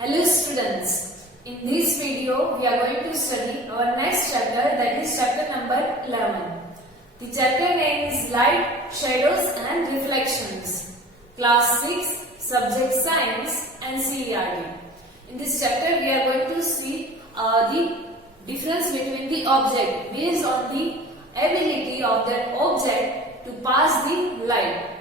Hello students, in this video we are going to study our next chapter, that is chapter number 11. The chapter name is Light, Shadows and Reflections, Class 6, Subject Science and CERT. In this chapter we are going to see the difference between the object based on the ability of that object to pass the light.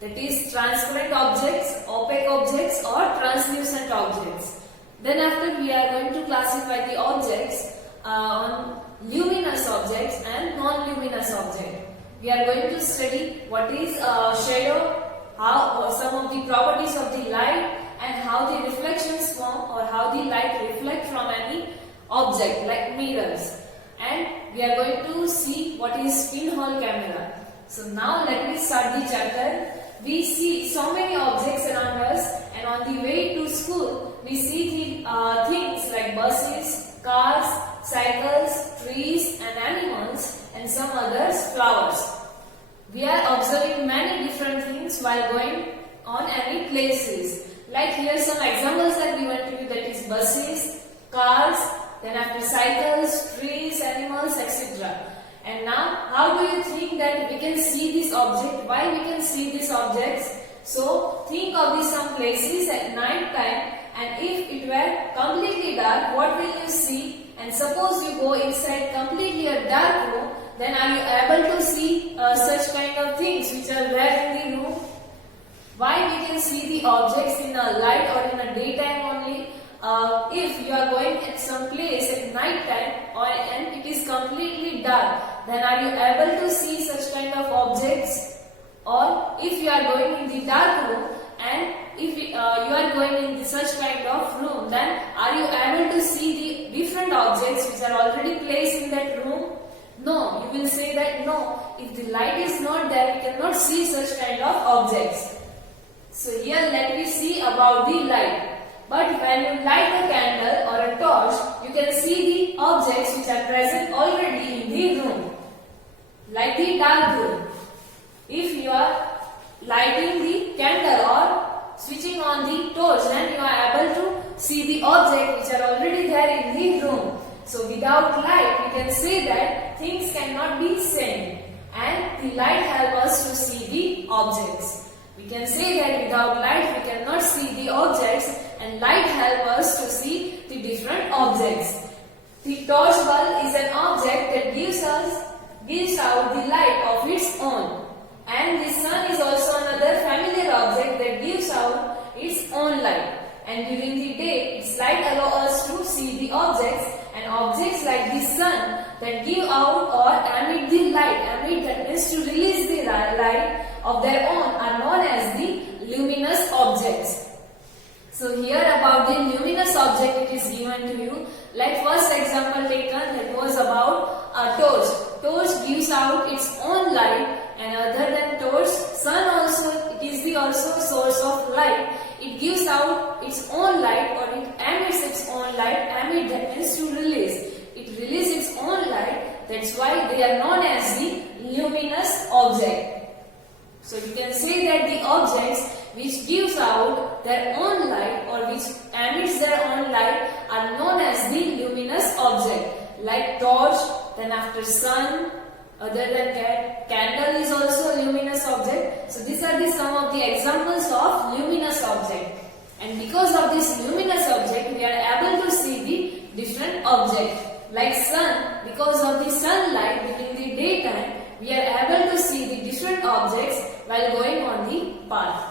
That is transparent objects, opaque objects or translucent objects. Then after we are going to classify the objects on luminous objects and non-luminous objects. We are going to study what is shadow, how some of the properties of the light and how the reflections form or how the light reflect from any object like mirrors. And we are going to see what is pinhole camera. So now let me start the chapter. We see so many objects around us, and on the way to school we see the things like buses, cars, cycles, trees and animals and some others flowers. We are observing many different things while going on any places. Like here some examples are given to you, that is buses, cars, then after cycles, trees, animals, etc. And now, how do you think that we can see this object? Why we can see these objects? So, think of these some places at night time, and if it were completely dark, what will you see? And suppose you go inside completely a dark room, then are you able to see such kind of things which are there in the room? Why we can see the objects in a light or in a daytime only? If you are going at some place at night time and it is completely dark, then are you able to see such kind of objects? Or if you are going in the dark room and if you are going in such kind of room, then are you able to see the different objects which are already placed in that room? No, you will say that no, if the light is not there, we cannot see such kind of objects. So here let me see about the light. But when you light a candle or a torch, you can see the objects which are present already in the room. Like the dark room. If you are lighting the candle or switching on the torch, then you are able to see the objects which are already there in the room. So without light, we can say that things cannot be seen. And the light helps us to see the objects. We can say that without light, we cannot see the objects, and light helps us to see the different objects. The torch bulb is an object that gives out the light of its own. And the sun is also another familiar object that gives out its own light. And during the day, its light allows us to see the objects, and objects like the sun that give out or emit the light, that means to release the light of their own, are known as the luminous objects. So here about the luminous object it is given to you. Like first example taken, that was about a torch. Torch gives out its own light, and other than torch, sun also, it is the also source of light. It gives out its own light or it emits its own light. Emit, that means to release. It releases its own light. That's why they are known as the luminous object. So you can say that the objects which gives out their own light or which emits their own light are known as the luminous object. Like torch, then after sun, other than that, candle is also a luminous object. So these are some of the examples of luminous object. And because of this luminous object, we are able to see the different objects. Like sun, because of the sunlight during the daytime, we are able to see the different objects while going on the path.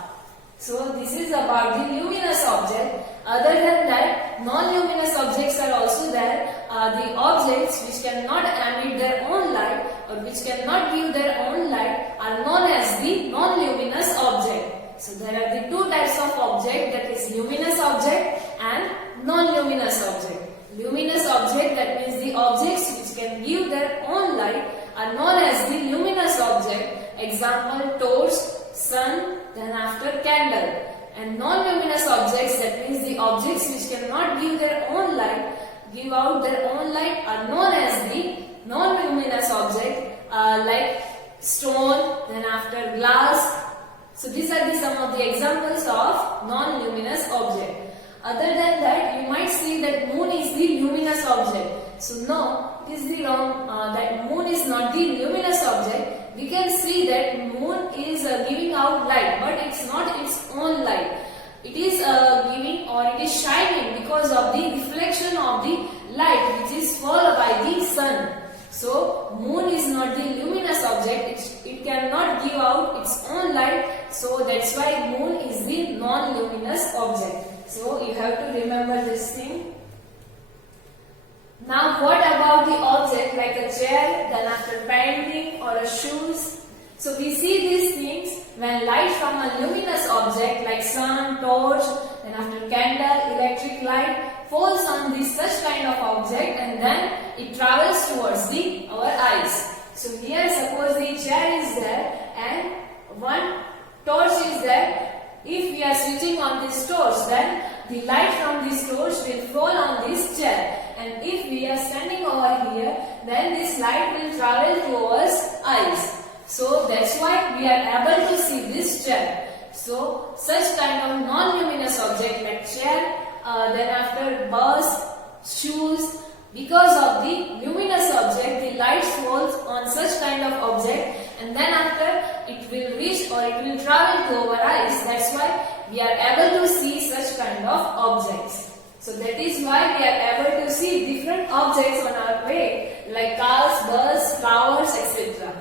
So this is about the luminous object. Other than that, non-luminous objects are also there. The objects which cannot emit their own light or which cannot give their own light are known as the non-luminous object. So there are the two types of object, that is luminous object and non-luminous object. Luminous object, that means the objects which can give their own light, are known as the luminous object. Example, torch, sun, then after candle. And non-luminous objects, that means the objects which cannot give their own light, give out their own light, are known as the non-luminous object. Like stone, then after glass. So these are some of the examples of non-luminous object. Other than that, you might see that moon is the luminous object. So no, it is the wrong, that moon is not the luminous object. We can see that moon is giving out light, but it's not its own light. It is giving, or it is shining because of the reflection of the light which is followed by the sun. So moon is not the luminous object. It cannot give out its own light. So that's why moon is the non-luminous object. So you have to remember this thing. Now what about the object like a chair, then after painting or a shoes? So we see these things when light from a luminous object like sun, torch, then after candle, electric light falls on this such kind of object, and then it travels towards our eyes. So here suppose the chair is there and one torch is there. If we are switching on this torch, then the light from this torch will fall on this chair. And if we are standing over here, then this light will travel towards eyes. So that's why we are able to see this chair. So such kind of non-luminous object like chair, then after bus, shoes, because of the luminous object, the light falls on such kind of object, and then after it will reach or it will travel to our eyes. That's why we are able to see such kind of objects. So that is why we are able to see different objects on our way like cars, bus, flowers, etc.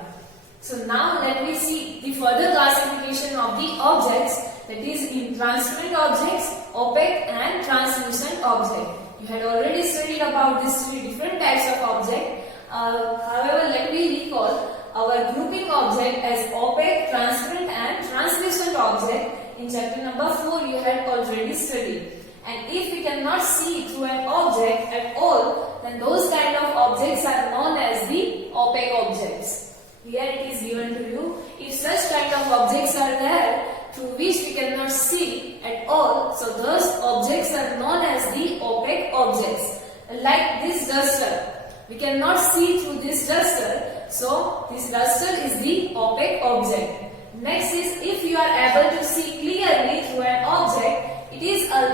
So now let me see the further classification of the objects, that is in transparent objects, opaque and translucent object. You had already studied about these three different types of object. However, let me recall our grouping object as opaque, transparent and translucent object. In chapter number 4 you had already studied. And if we cannot see through an object at all, then those kind of objects are known as the opaque objects. Here it is given to you. If such kind of objects are there through which we cannot see at all, so those objects are known as the opaque objects. Like this duster, we cannot see through this duster, so this duster is the opaque object. Next is, if you are able to see clearly through an object,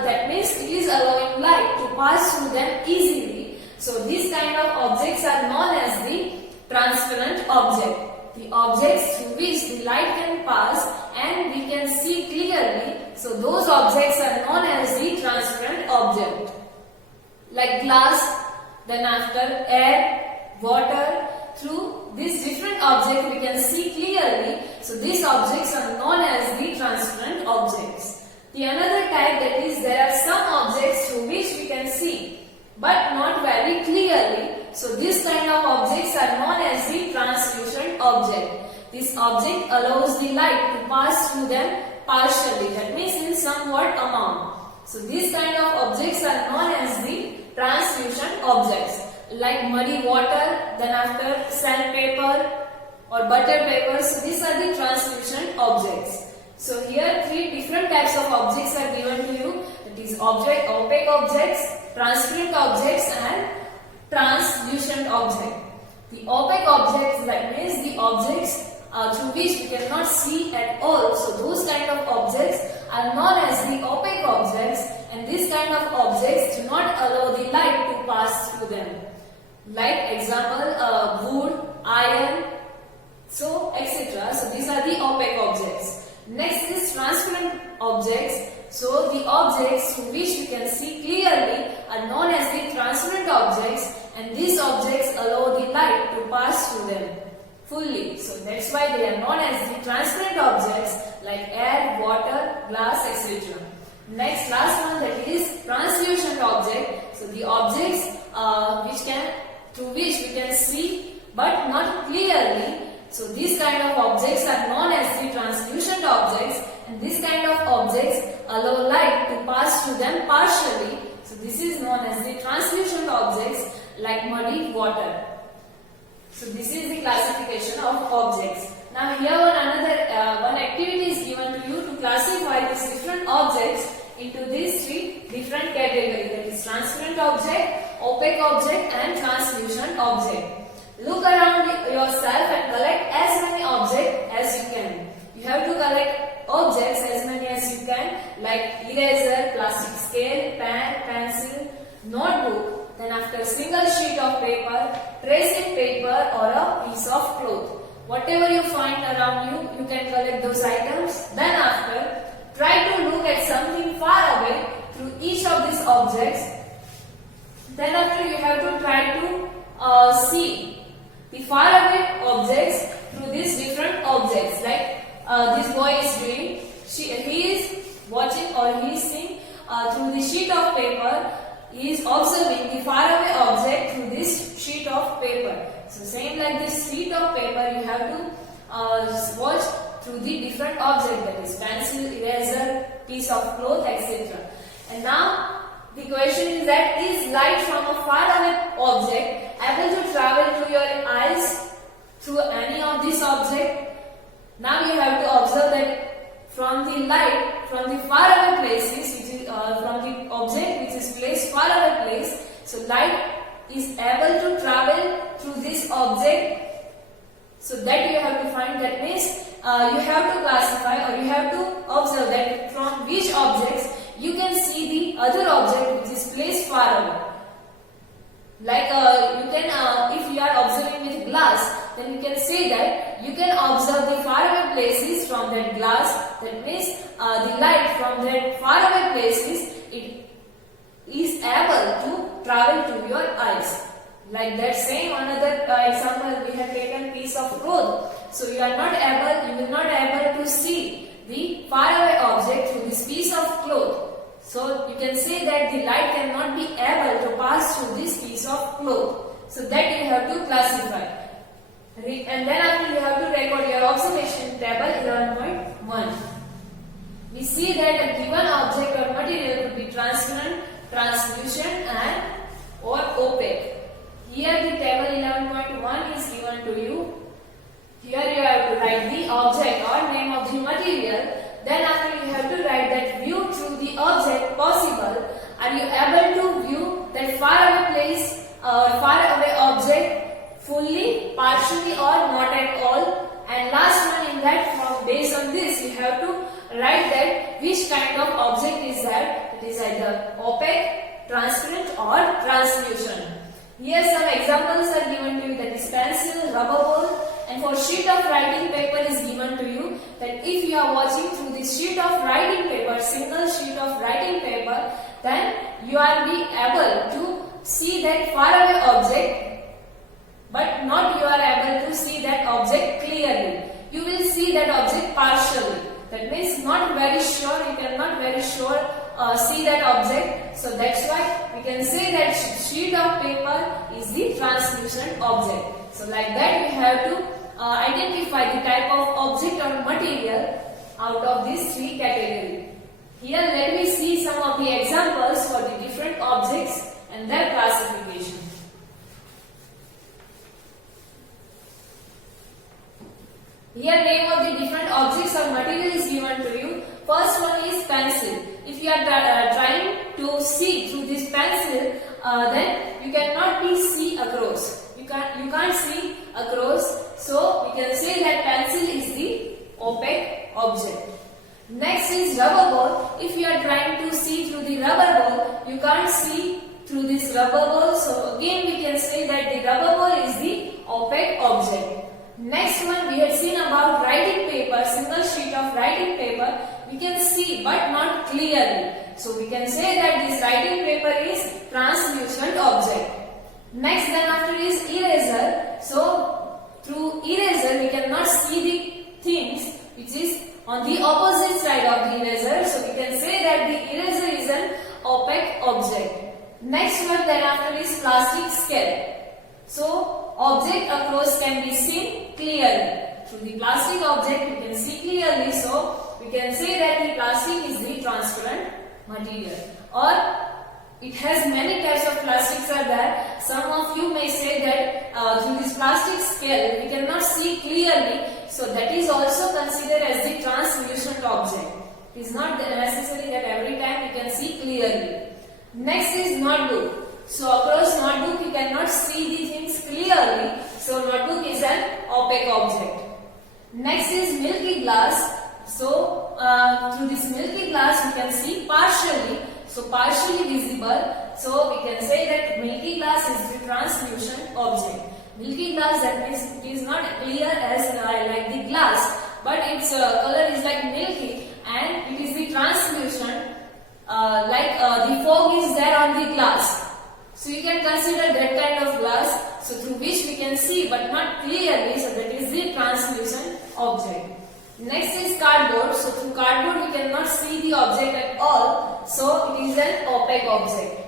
that means it is allowing light to pass through them easily. So these kind of objects are known as the transparent object. The objects through which the light can pass and we can see clearly. So those objects are known as the transparent object. Like glass, then after air, water. Through these different objects we can see clearly. So these objects are known as the transparent objects. The another type, that is there are some objects through which we can see but not very clearly. So this kind of objects are known as the translucent object. This object allows the light to pass through them partially, that means in somewhat amount. So these kind of objects are known as the translucent objects. Like muddy water, then after sandpaper or butter paper. So these are the translucent objects. So here three different types of objects are given to you. That is opaque objects, transparent objects and translucent object. The opaque objects, that means the objects through which we cannot see at all. So those kind of objects are known as the opaque objects, and these kind of objects do not allow the light to pass through them. Like example, wood, iron, so etc. So these are the opaque objects. Next is transparent objects. So the objects through which we can see clearly are known as the transparent objects, and these objects allow the light to pass through them fully. So that's why they are known as the transparent objects like air, water, glass, etc. Next, last one, that is translucent object. So the objects through which we can see but not clearly. So these kind of objects are known as the translucent objects, and this kind of objects allow light to pass through them partially. So this is known as the translucent objects like muddy water. So this is the classification of objects. Now here one activity is given to you to classify these different objects into these three different categories, that is transparent object, opaque object and translucent object. Look around yourself and collect as many objects as you can. You have to collect objects as many as you can, like eraser, plastic scale, notebook, then after single sheet of paper, tracing paper or a piece of cloth. Whatever you find around you, you can collect those items. Then after, try to look at something far away through each of these objects. Then after, you have to try to see the far away objects through these different objects. Like this boy is doing, he is watching or he is seeing through the sheet of paper. He is observing the faraway object through this sheet of paper. So same like this sheet of paper, you have to watch through the different object, that is pencil, eraser, piece of cloth, etc. And now the question is that is light from a faraway object able to travel through your eyes through any of this object? Now you have to observe that from the light from the faraway places, which is from the object which is placed far away place, so light is able to travel through this object. So that you have to find, that means you have to classify or you have to observe that from which objects you can see the other object which is placed far away. Like you can, if you are observing with glass, then you can say that you can observe the faraway places from that glass. That means the light from that faraway places, it is able to travel to your eyes. Like that same another example, we have taken piece of cloth. So you will not able to see the faraway object through this piece of cloth. So you can say that the light cannot be able to pass through this piece of cloth. So that you have to classify. And then after you have to record your observation table 11.1. We see that a given object or material could be transparent, translucent or opaque. Here the table 11.1 is given to you. Here you have to write the object or name of the material. Then after you have to write that view through the object possible. Are you able to view that far away place or far away object fully, partially or not at all? And last one in that, based on this you have to write that which kind of object is that. It is either opaque, transparent or translucent. Here some examples are given to you, that is pencil, rubber ball, and for sheet of writing paper is given to you, that if you are watching through this sheet of writing paper, single sheet of writing paper, then you are be able to see that faraway object, but not you are able to see that object clearly. You will see that object partially. That means not very sure, you cannot very sure see that object. So that's why we can say that sheet of paper is the translucent object. So like that we have to identify the type of object or material out of these three categories. Here let me see some of the examples for the different objects and their classification. Here name of the different objects or material is given to you. First one is pencil. If you are trying to see through this pencil, then you cannot be see across. You can't see across. So we can say that pencil is the opaque object. Next is rubber ball. If you are trying to see through the rubber ball, you can't see through this rubber ball. So again we can say that the rubber ball is the opaque object. Next one we had seen about writing paper, single sheet of writing paper. We can see but not clearly. So we can say that this writing paper is translucent object. Next then after is eraser. So through eraser we cannot see the things which is on the opposite side of the eraser. So we can say that the eraser is an opaque object. Next one then after is plastic scale. So object across can be seen clearly. Through the plastic object we can see clearly. So we can say that the plastic is the transparent material. Or it has many types of plastics are there. Some of you may say that through this plastic scale we cannot see clearly. So that is also considered as the translucent object. It is not necessary that every time you can see clearly. Next is notebook. So across notebook you cannot see the things clearly. So notebook is an opaque object. Next is milky glass. So through this milky glass we can see partially. So partially visible. So we can say that milky glass is the translucent object. Milky glass, that means it is not clear as like the glass, but its color is like milky, and it is the translucent, the fog is there on the glass. So you can consider that kind of glass, so through which we can see but not clearly, so that is the translucent object. Next is cardboard. So through cardboard we cannot see the object at all, so it is an opaque object.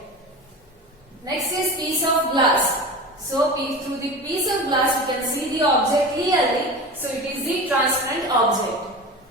Next is piece of glass. So through the piece of glass we can see the object clearly, so it is the transparent object.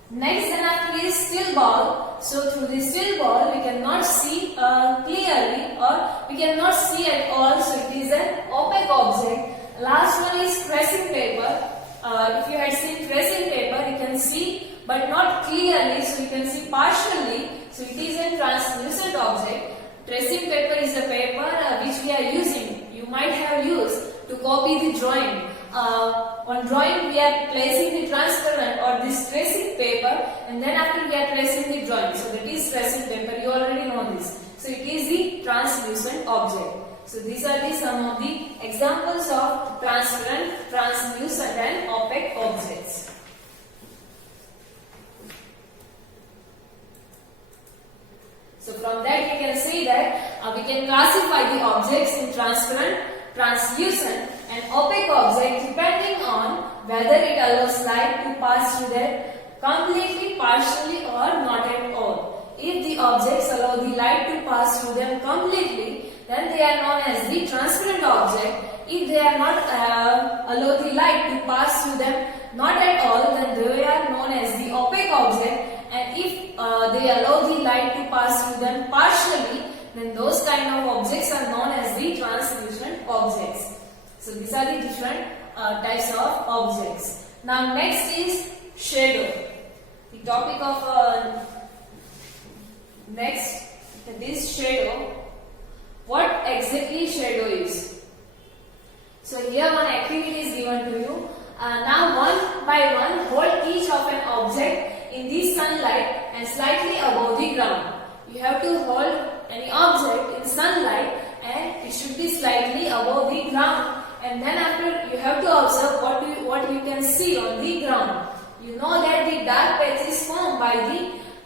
Next and after is steel ball. So through the steel ball we cannot see clearly, or we cannot see at all, so it is an opaque object. Last one is tracing paper. If you had seen tracing paper, you can see but not clearly, so you can see partially, so it is a translucent object. Tracing paper is the paper which we are using. You might have used to copy the drawing. On drawing we are placing the transparent or this tracing paper, and then after we are tracing the drawing. So that is tracing paper, you already know this. So it is the translucent object. So these are some of the examples of transparent, translucent and opaque objects. So from that we can see that we can classify the objects in transparent, translucent and opaque objects depending on whether it allows light to pass through them completely, partially or not at all. If the objects allow the light to pass through them completely, then they are known as the transparent object. If they are not allow the light to pass through them not at all, then they are known as the opaque object. And if they allow the light to pass through them partially, then those kind of objects are known as the translucent objects. So these are the different types of objects. Now next is shadow. The topic of next, that is shadow. What exactly shadow is? So here one activity is given to you. Now one by one hold each of an object in the sunlight and slightly above the ground. You have to hold any object in sunlight and it should be slightly above the ground, and then after you have to observe what you can see on the ground. You know that the dark patches formed by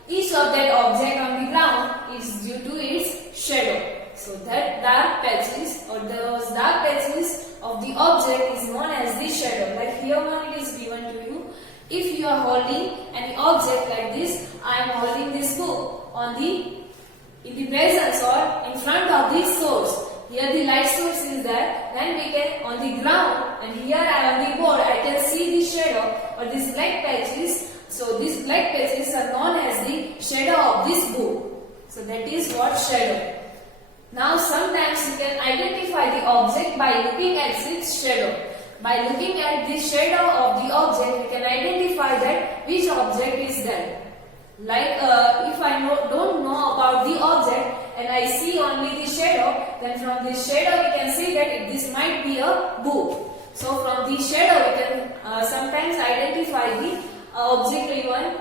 each of that object on the ground is due to its shadow. So that dark patches or those dark patches of the object is known as the shadow. Like here one it is given to you. If you are holding any object like this, I am holding this book in the presence or in front of this source. Here the light source is there, then we can on the ground, and here on the board I can see the shadow or these black patches. So these black patches are known as the shadow of this book. So that is what shadow. Now sometimes you can identify the object by looking at its shadow. By looking at the shadow of the object, you can identify that which object is there. Like if I don't know about the object and I see only the shadow, then from this shadow we can see that this might be a book. So from the shadow we can sometimes identify the object even.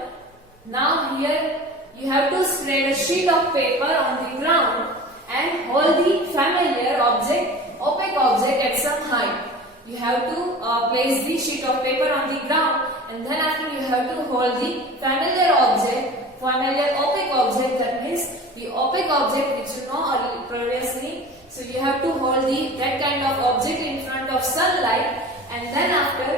Now here you have to spread a sheet of paper on the ground and hold the familiar object, opaque object at some height. You have to place the sheet of paper on the ground, and then after you have to hold the familiar object, familiar opaque object, that means the opaque object which you know previously. So you have to hold that kind of object in front of sunlight, and then after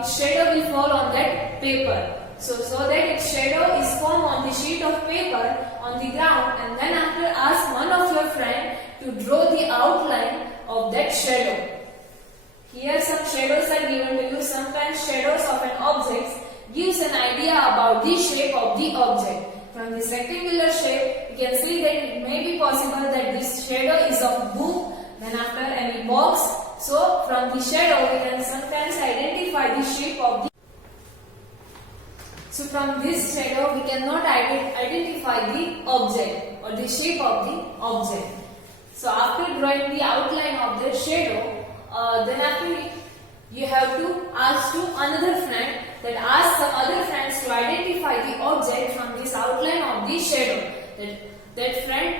its shadow will fall on that paper. So that its shadow is formed on the sheet of paper on the ground, and then after ask one of your friend to draw the outline of that shadow. Here some shadows are given to you. Sometimes shadows of an object gives an idea about the shape of the object. From this rectangular shape, you can see that it may be possible that this shadow is of book, then after any box. So from the shadow we can sometimes identify the shape of the. So from this shadow we cannot identify the object or the shape of the object. So after drawing the outline of the shadow, then after you have to ask to another friend, that ask some other friends to identify the object from this outline of the shadow. That friend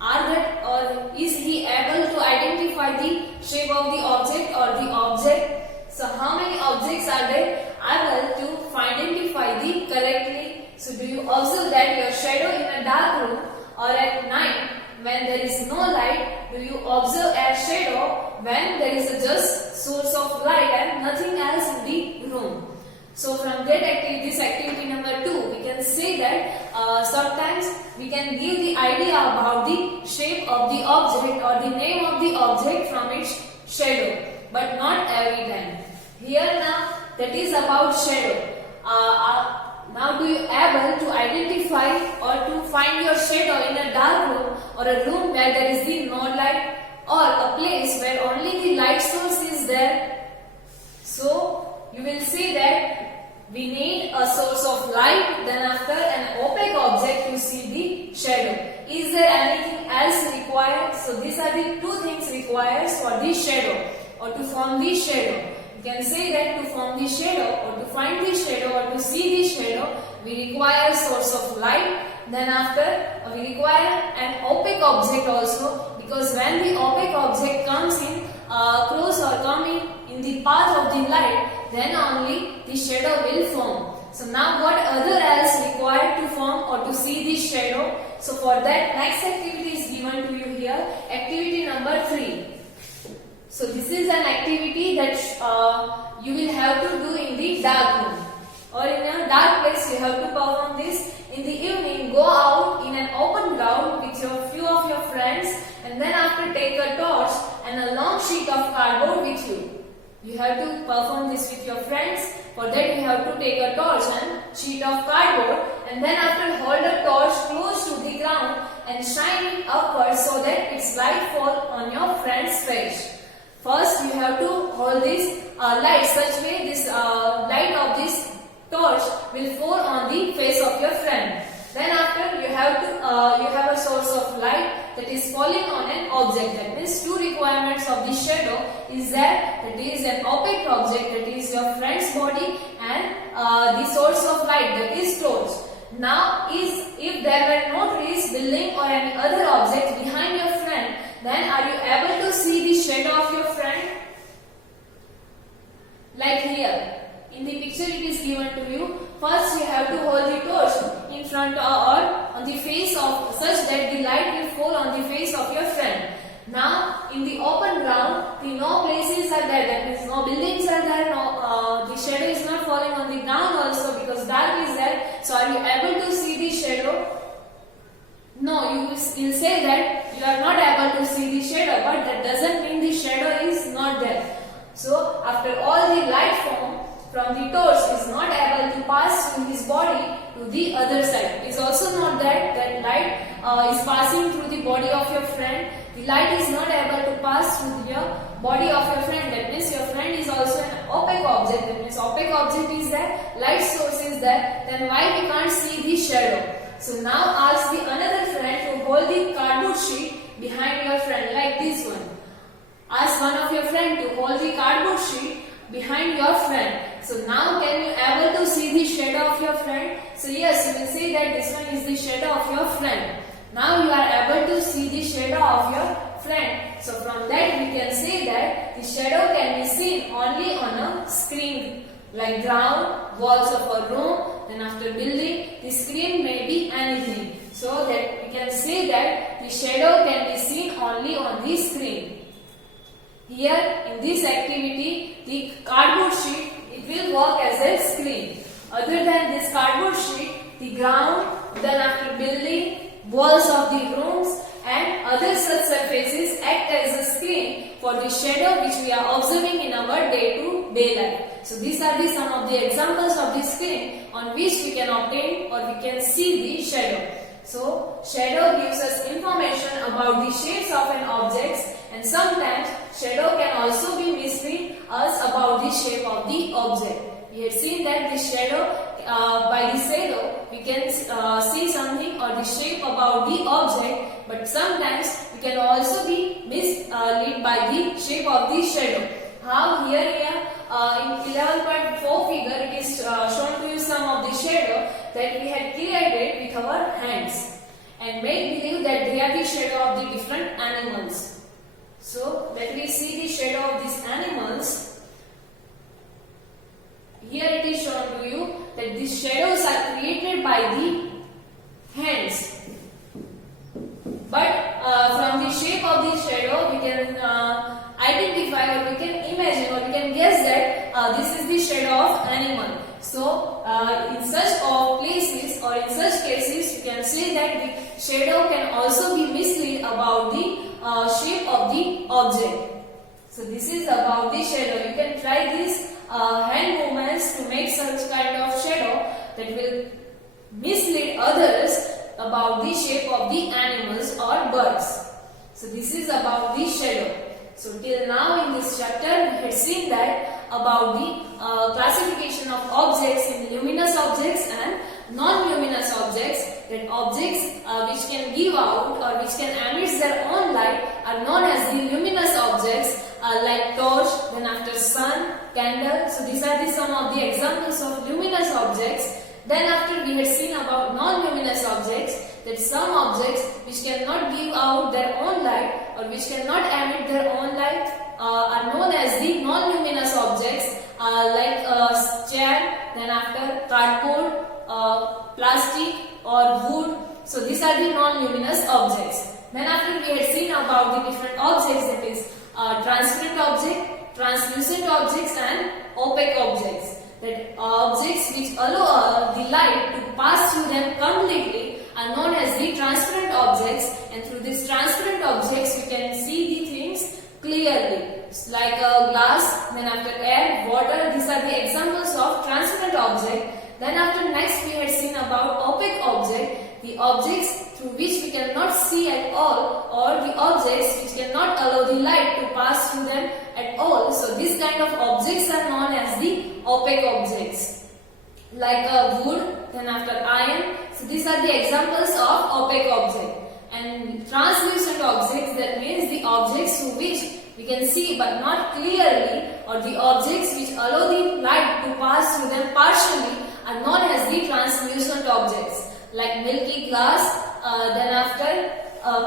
or is he able to identify the shape of the object or the object? So how many objects are there able to identify the correctly? So do you observe that your shadow in a dark room or at night when there is no light? Do you observe a shadow when there is a just source of light and nothing else in the room? So from that activity, this activity number 2, we can say that sometimes we can give the idea about the shape of the object or the name of the object from its shadow, but not every time. Here now, that is about shadow. Now do you able to identify or to find your shadow in a dark room or a room where there is the no light or a place where only the light source is there? So you will see that we need a source of light, then after an opaque object to see the shadow. Is there anything else required? So these are the 2 things required for the shadow or to form the shadow. You can say that to form the shadow or to find the shadow or to see the shadow, we require a source of light. Then after we require an opaque object also, because when the opaque object comes in close or come in the path of the light, then only the shadow will form. So now what other else required to form or to see the shadow? So for that, next activity is given to you here, activity number 3. So this is an activity that you will have to do in the dark room or in a dark place. You have to perform this. In the evening, go out in an open ground with your few of your friends, and then after take a torch and a long sheet of cardboard with you. You have to perform this with your friends. For that you have to take a torch and sheet of cardboard, and then after hold a torch close to the ground and shine it upwards so that its light fall on your friend's face. First you have to hold this light such way this light of this torch will fall on the face of your friend. Then after you have a source of light that is falling on an object. That means 2 requirements of the shadow is that it is an opaque object, that is your friend's body, and the source of light, that is torch. Now if there were no trees, building or any other object behind your friend, then are you able to see the shadow of your friend? Like here. In the picture it is given to you. First you have to hold the torch in front or on the face of such that the light will fall on the face of your friend. Now in the open ground, the no places are there, that means no buildings are there, the shadow is not falling on the ground also because dark is there. So are you able to see the shadow? No, you will say that you are not able to see the shadow, but that doesn't mean the shadow is not there. So after all the light from the torch is not able to pass through his body to the other side. It is also not that light is passing through the body of your friend. The light is not able to pass through the body of your friend. That means your friend is also an opaque object. That means opaque object is there, light source is there. Then why we can't see the shadow? So now ask the another friend to hold the cardboard sheet behind your friend like this one. Ask one of your friend to hold the cardboard sheet behind your friend. So now can you able to see the shadow of your friend? So yes, you will say that this one is the shadow of your friend. Now you are able to see the shadow of your friend. So from that we can say that the shadow can be seen only on a screen like ground, walls of a room, then after building, the screen may be anything. So that we can say that the shadow can be seen only on the screen. Here in this activity, the cardboard sheet, it will work as a screen. Other than this cardboard sheet, the ground, then after building, walls of the rooms and other such surfaces act as a screen for the shadow which we are observing in our day-to-day life. So these are some of the examples of the screen on which we can obtain or we can see the shadow. So shadow gives us information about the shapes of an object, and sometimes shadow can also be mislead us about the shape of the object. We had seen that the shadow, by the shadow, we can see something or the shape about the object, but sometimes we can also be misled by the shape of the shadow. How here in 11.4 figure it is shown to you some of the shadow that we had created with our hands and make believe that they are the shadow of the different animals. So let me see the shadow of these animals. Here it is shown to you that these shadows are created by the hands. But from the shape of the shadow, we can identify, or we can imagine, or we can guess that this is the shadow of animal. So in such places, or in such cases, you can say that the shadow can also be mislead about the shape of the object. So this is about the shadow. You can try these hand movements to make such kind of shadow that will mislead others about the shape of the animals or birds. So this is about the shadow. So till now in this chapter we had seen that about the classification of objects in luminous objects and non-luminous objects. That objects which can give out or which can emit their own light are known as the luminous objects, like torch, then after sun, candle. So these are some of the examples of luminous objects. Then after we had seen about non-luminous objects, that some objects which cannot give out their own light or which cannot emit their own light are known as the non-luminous objects, like chair, then after cardboard, plastic or wood. So these are the non-luminous objects. Then after we had seen about the different objects, that is transparent object, translucent objects and opaque objects. That objects which allow the light to pass through them completely are known as the transparent objects, and through these transparent objects we can see the things clearly. It's like a glass, then after air, water. These are the examples of transparent object. Then after next we had seen about opaque object, the objects through which we cannot see at all, or the objects which cannot allow the light to pass through them at all. So these kind of objects are known as the opaque objects, like wood, then after iron. So these are the examples of opaque object. And translucent objects, that means the objects through which we can see but not clearly, or the objects which allow the light to pass through them partially are known as the translucent objects, like milky glass, then after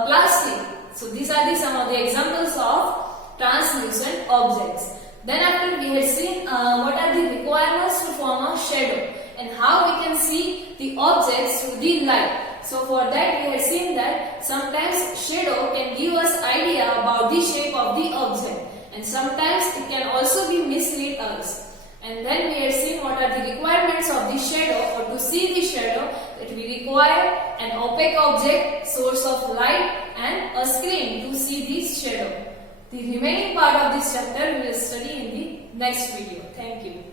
plastic. So these are some of the examples of translucent objects. Then after we had seen what are the requirements to form a shadow and how we can see the objects through the light. So for that we had seen that sometimes shadow can give us idea about the shape of the object, and sometimes it can also be mislead us. And then we had seen what are the requirements of the shadow, or to see the shadow, that we require an opaque object, source of light, and a screen to see the shadow. The remaining part of this chapter we will study in the next video. Thank you.